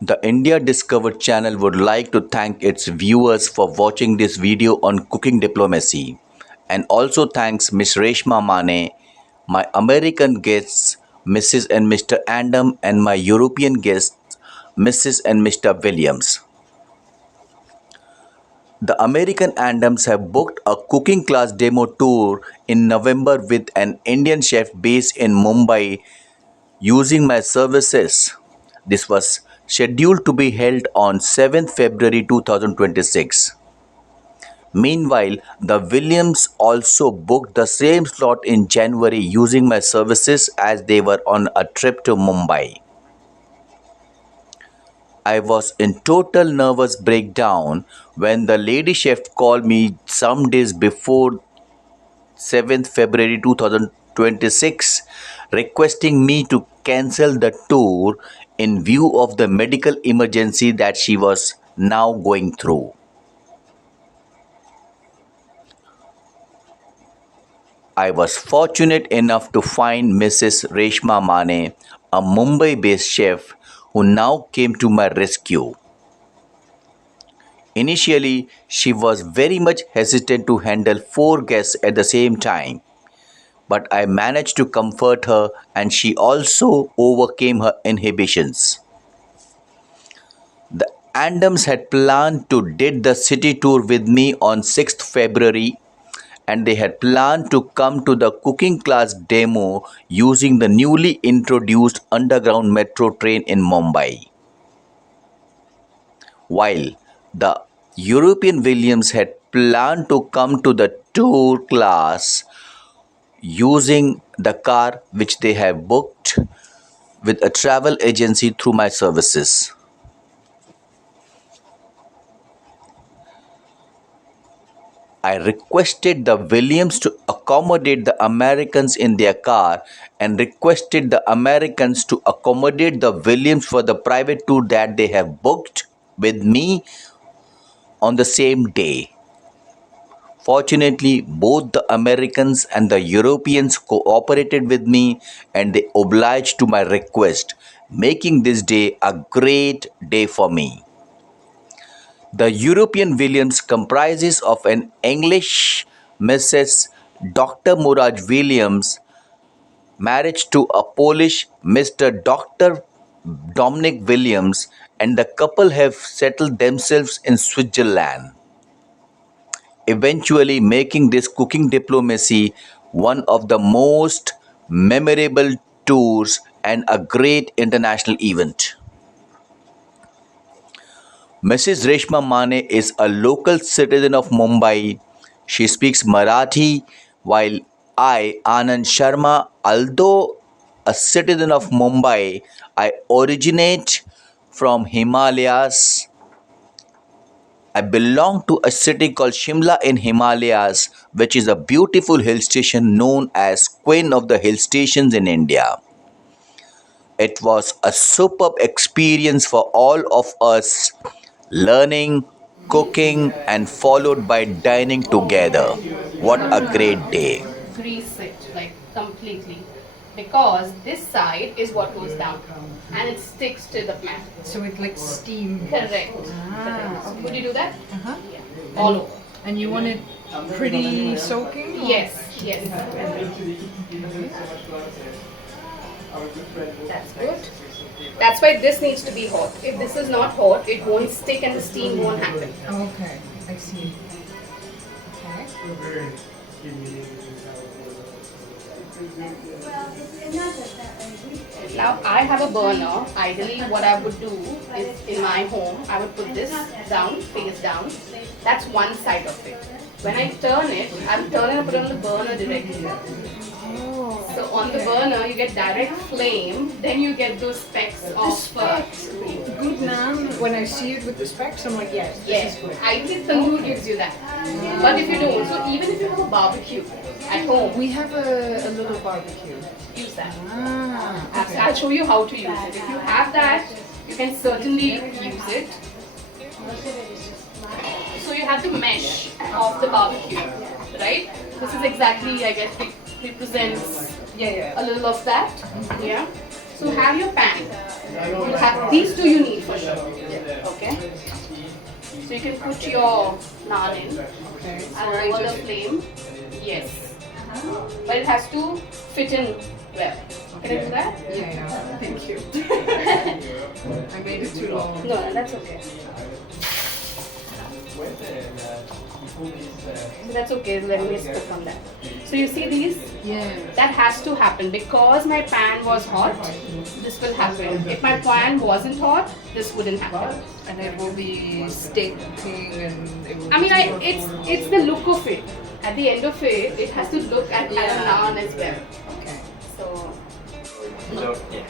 The India Discovered channel would like to thank its viewers for watching this video on cooking diplomacy, and also thanks Ms. Reshma Mane, my American guests Mrs. and Mr. Andam, and my European guests Mrs. and Mr. Williams. The American Andams have booked a cooking class demo tour in November with an Indian chef based in Mumbai using my services. This was scheduled to be held on 7th February 2026. Meanwhile, the Williams also booked the same slot in January using my services as they were on a trip to Mumbai. I was in total nervous breakdown when the lady chef called me some days before 7th February 2026 requesting me to cancel the tour in view of the medical emergency that she was now going through. I was fortunate enough to find Mrs. Reshma Mane, a Mumbai based chef who now came to my rescue. Initially, she was very much hesitant to handle four guests at the same time, but I managed to comfort her and she also overcame her inhibitions. The Andams had planned to did the city tour with me on 6th February, and they had planned to come to the cooking class demo using the newly introduced underground metro train in Mumbai. While the European Williams had planned to come to the tour class using the car which they have booked with a travel agency through my services. I requested the Williams to accommodate the Americans in their car and requested the Americans to accommodate the Williams for the private tour that they have booked with me on the same day. Fortunately, both the Americans and the Europeans cooperated with me and they obliged to my request, making this day a great day for me. The European Williams comprises of an English Mrs. Dr. Muraj Williams married to a Polish Mr. Dr. Dominic Williams, and the couple have settled themselves in Switzerland, eventually making this cooking diplomacy one of the most memorable tours and a great international event. Mrs. Reshma Mane is a local citizen of Mumbai. She speaks Marathi, while I, Anand Sharma, although a citizen of Mumbai, I originate from Himalayas. I belong to a city called Shimla in Himalayas, which is a beautiful hill station known as Queen of the Hill Stations in India. It was a superb experience for all of us, learning, cooking, and followed by dining together. What a great day! Grease it like completely because this side is what goes down and it sticks to the pan. So it like steam. Correct. Ah, Correct. okay. Would you do that? Uh-huh. Yeah. All over. And you want it pretty soaking? or- Yes. Yes. That's good. That's why this needs to be hot. If this is not hot, it won't stick and the steam won't happen. Okay, I see. Okay. Now I have a burner. Ideally what I would do is in my home, I would put this down, face down. That's one side of it. When I turn it, I would turn it and put it on the burner directly. So on the burner you get direct flame, then you get those specks of Good man. When I see it with the specs, I'm like, yes, this yes. is good. Ideally tandoor gives you that. But if you don't, so even if you have a barbecue at home, We have a little barbecue. use that. Ah, okay. I'll show you how to use it. If you have that, you can certainly use it. So you have the mesh of the barbecue, right? This is exactly, I guess, represents Yeah. A little of that. Yeah. So have your pan. You have these two you need for sure. Okay. So you can put your naan in Okay. and lower the flame. Yes. But it has to fit in well. Can I do that? Yeah. Thank you. I made it too long. No, that's okay. That's okay. Let me skip on that. So you see these? Yeah. That has to happen because my pan was hot. This will happen. If my pan wasn't hot, this wouldn't happen. And it will be sticking and it will I mean, it's the look of it. At the end of it, it has to look at a naan as well. Okay. So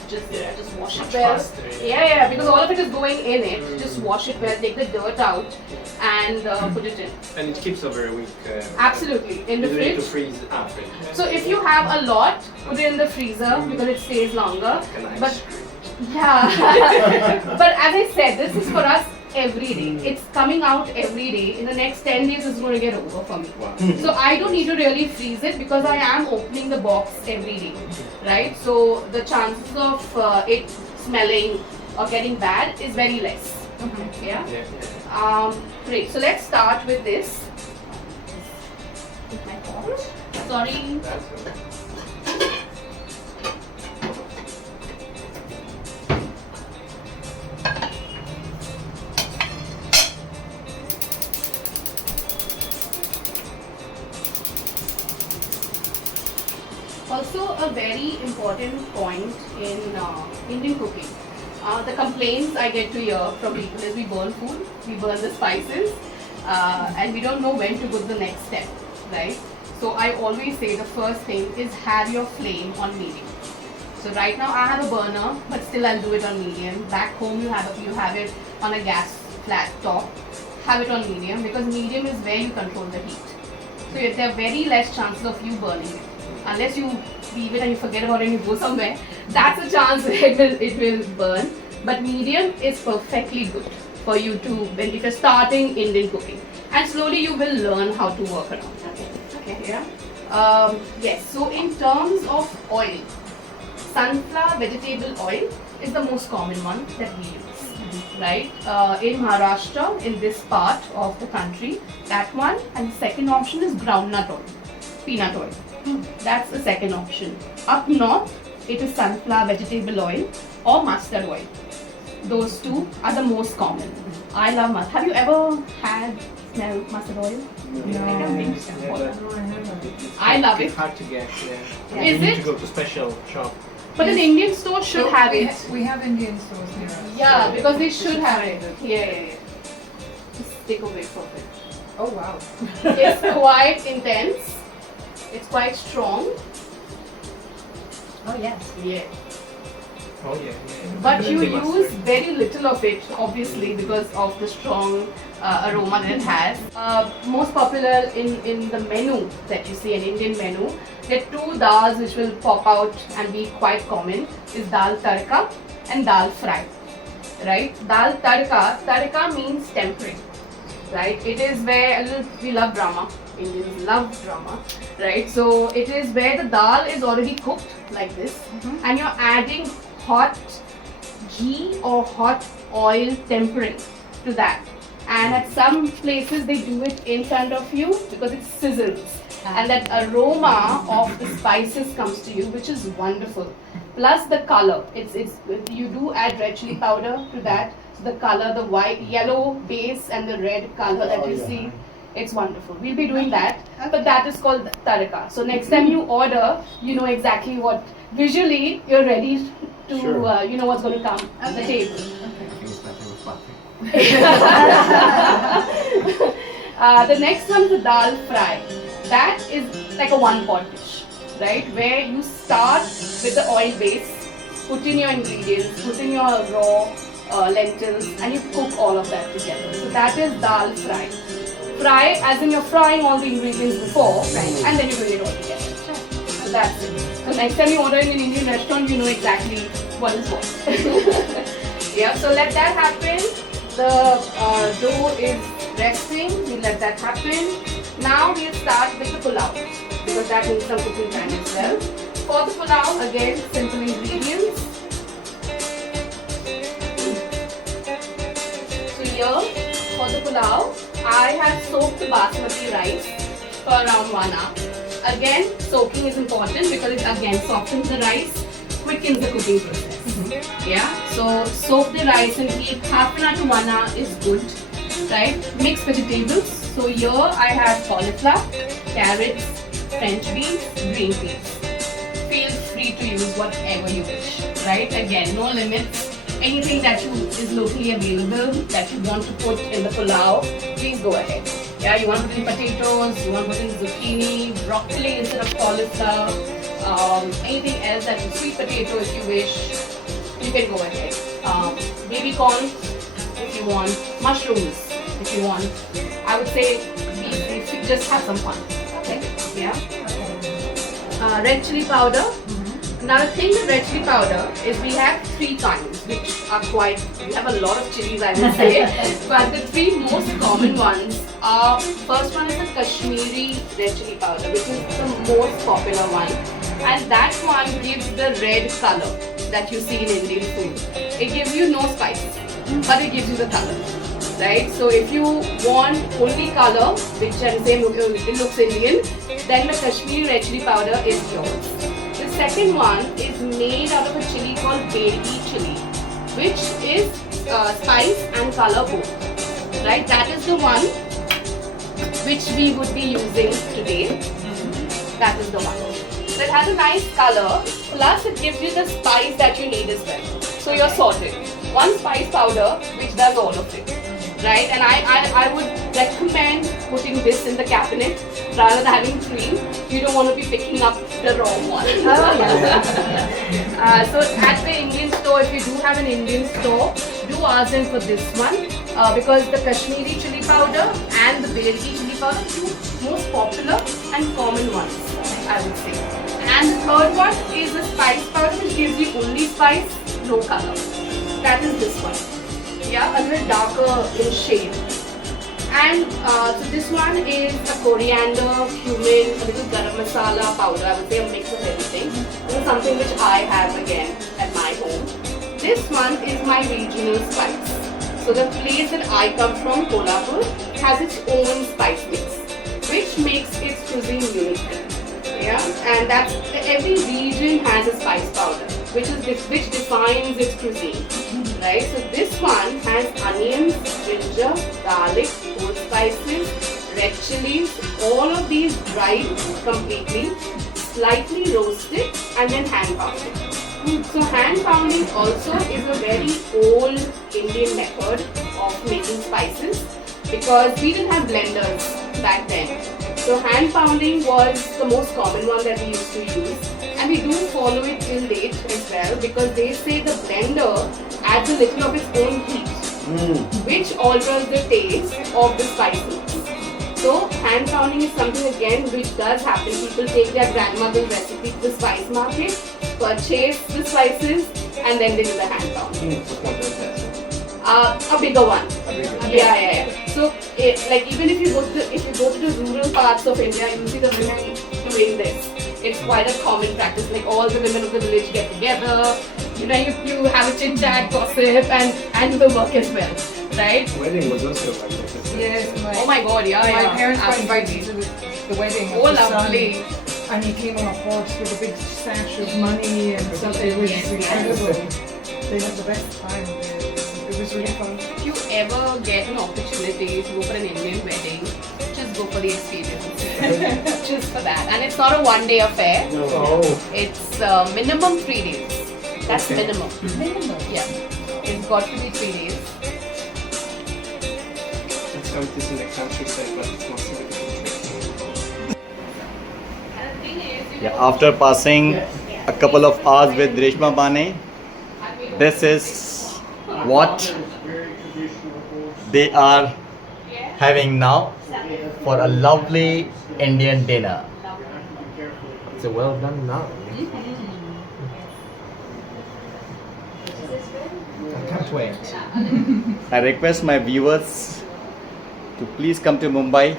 Just wash it well, well. yeah, because all of it is going in it. Just wash it well, take the dirt out, and put it in. And it keeps a very weak. Absolutely, in the You need to fridge. freeze. Freeze. So if you have a lot, put it in the freezer because it stays longer. Like an ice But cream. yeah, but as I said, this is for us every day. It's coming out every day. In the next 10 days, it's going to get over for me. Wow. So I don't need to really freeze it because I am opening the box every day, right? So the chances of it smelling or getting bad is very less. Yeah. Yeah. Great. So let's start with this. With my pot. Sorry. Also, a very important point in Indian cooking. The complaints I get to hear from people is we burn food, we burn the spices, and we don't know when to put the next step, right? So I always say the first thing is have your flame on medium. So right now I have a burner, but still I'll do it on medium. Back home you have it on a gas flat top. Have it on medium because medium is where you control the heat. So there are very less chances of you burning it. Unless you leave it and you forget about it and you go somewhere, that's a chance it will burn. But medium is perfectly good for you to when if you're starting Indian cooking, and slowly you will learn how to work around that. Okay, yeah. Yes. So in terms of oil, sunflower vegetable oil is the most common one that we use, right? In Maharashtra, in this part of the country, that one, and the second option is groundnut oil, peanut oil. That's the second option. Up north, it is sunflower vegetable oil or mustard oil. Those two are the most common. I love mustard. Have you ever had smell mustard oil? No. I don't think so. Yeah, but I love it's it. hard to get. Yeah. Is You need it? to go to special shop. But an Indian store should have we it. we have Indian stores near us. Yeah, because they should have it. Yeah. Just take a whiff of it. Oh wow. It's quite intense. It's quite strong. Oh yes. Yeah. Oh yeah. But you Everything must use be- very little of it, obviously, because of the strong aroma that it has. Most popular in the menu that you see, an Indian menu, there are two dals which will pop out and be quite common, is dal tadka and dal fry. Right? Dal tadka means tempering. Right? It is where we love drama. Indians love drama, right? So it is where the dal is already cooked like this, and you're adding hot ghee or hot oil tempering to that. And at some places they do it in front of you because it sizzles, and that aroma of the spices comes to you, which is wonderful. Plus the color, it's you do add red chili powder to that. The color, the white, yellow base, and the red color that you see. It's wonderful. We'll be doing that, but that is called tadka. So next time you order, you know exactly what. Visually, you're ready to, Sure. you know what's going to come on the table. The next one is the dal fry. That is like a one-pot dish, right? Where you start with the oil base, put in your ingredients, put in your raw lentils, and you cook all of that together. So that is dal fry. Fry as in you're frying all the ingredients before, and then you bring it all together. So that's it. So next time you order in an Indian restaurant, you know exactly what is what. Yeah, so let that happen. The dough is resting. We let that happen. Now we'll start with the pulao because that needs some cooking time as well. For the pulao, again, simple ingredients. So here, for the pulao, I have soaked the basmati rice for around 1 hour. Again, soaking is important because it again softens the rice, quickens the cooking process. Yeah, so soak the rice and keep half an hour to 1 hour is good, right? Mix vegetables. So here I have cauliflower, carrots, French beans, green peas. Feel free to use whatever you wish, right? Again, no limits. Anything that is locally available that you want to put in the pulao, please go ahead. Yeah, you want to put in potatoes, you want to put in zucchini, broccoli instead of cauliflower, anything else that is sweet potato if you wish, you can go ahead. Baby corn if you want, mushrooms if you want. I would say just have some fun. Okay? Yeah. Red chili powder. Now the thing with red chili powder is we have 3 kinds, which are we have a lot of chilies I would say, but the 3 most common ones are, first one is the Kashmiri red chili powder, which is the most popular one, and that one gives the red color that you see in Indian food. It gives you no spice, but it gives you the color, right? So if you want only color, which I'm saying it looks Indian, then the Kashmiri red chili powder is yours. The second one is made out of a chili called bergi chili, which is spice and color both, right? That is the one which we would be using today. That is the one. So it has a nice color, plus it gives you the spice that you need as well. So you're sorted. One spice powder which does all of it, right? And I would recommend putting this in the cabinet rather than having 3. You don't want to be picking up the wrong one. So at the Indian store, if you do have an Indian store, do ask them for this one because the Kashmiri chili powder and the bergi chili powder are 2 most popular and common ones, I would say. And the third one is the spice powder, which gives you only spice, no color. That is this one. Yeah, a little darker in shade. And so this one is a coriander, cumin, a little garam masala powder. I would say a mix of everything. This is something which I have again at my home. This one is my regional spice. So the place that I come from, Kolhapur, has its own spice mix, which makes its cuisine unique. Yeah, and that's every region has a spice powder, which defines its cuisine. Right, so this one has onions, ginger, garlic, whole spices, red chilies, all of these dried completely, slightly roasted and then hand pounded. So hand pounding also is a very old Indian method of making spices because we didn't have blenders back then. So hand pounding was the most common one that we used to use, and we do follow it till date as well because they say the blender adds a little of its own heat, which alters the taste of the spices. So hand pounding is something again which does happen. People take their grandmother's recipe to the spice market, purchase the spices, and then they do the hand pounding. A bigger one. Yeah. So, like even if you go to the rural parts of India, you see the women doing this. It's quite a common practice. Like all the women of the village get together. You know, you have a chit chat, gossip, and do the work as well, right? Wedding was also like this. Yes, Oh my God, yeah. my parents got absolutely. invited to the wedding. Oh, of the son, lovely. and he came on a horse with a big sash of money and stuff. It was Yes, incredible. They had the best time. It was really fun. If you ever get an opportunity to go for an Indian wedding, just go for the experience. Just for that. And it's not a one-day affair. Oh. It's minimum 3 days. That's minimum. Yeah. It's got to be 3 days. It's how it is in the countryside, but it's not so difficult. And the thing is, you Yeah, know, after passing a couple of hours with Reshma Bane, this is what they are having now for a lovely Indian dinner. It's a well done now. I can't wait. I request my viewers to please come to Mumbai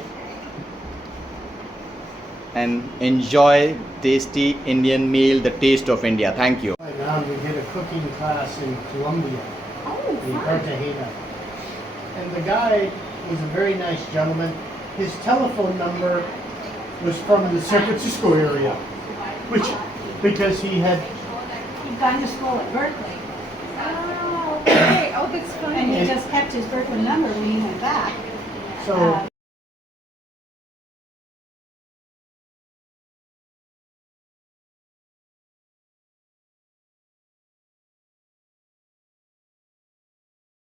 and enjoy tasty Indian meal, the taste of India. Thank you. Right now, we did a cooking class in Colombia, in Cartagena. And the guy was a very nice gentleman. His telephone number was from the San Francisco area, which, because he had, He'd gone to school at Berkeley, Oh, okay. Oh, that's funny. and he just kept his Berkeley number when he went back. so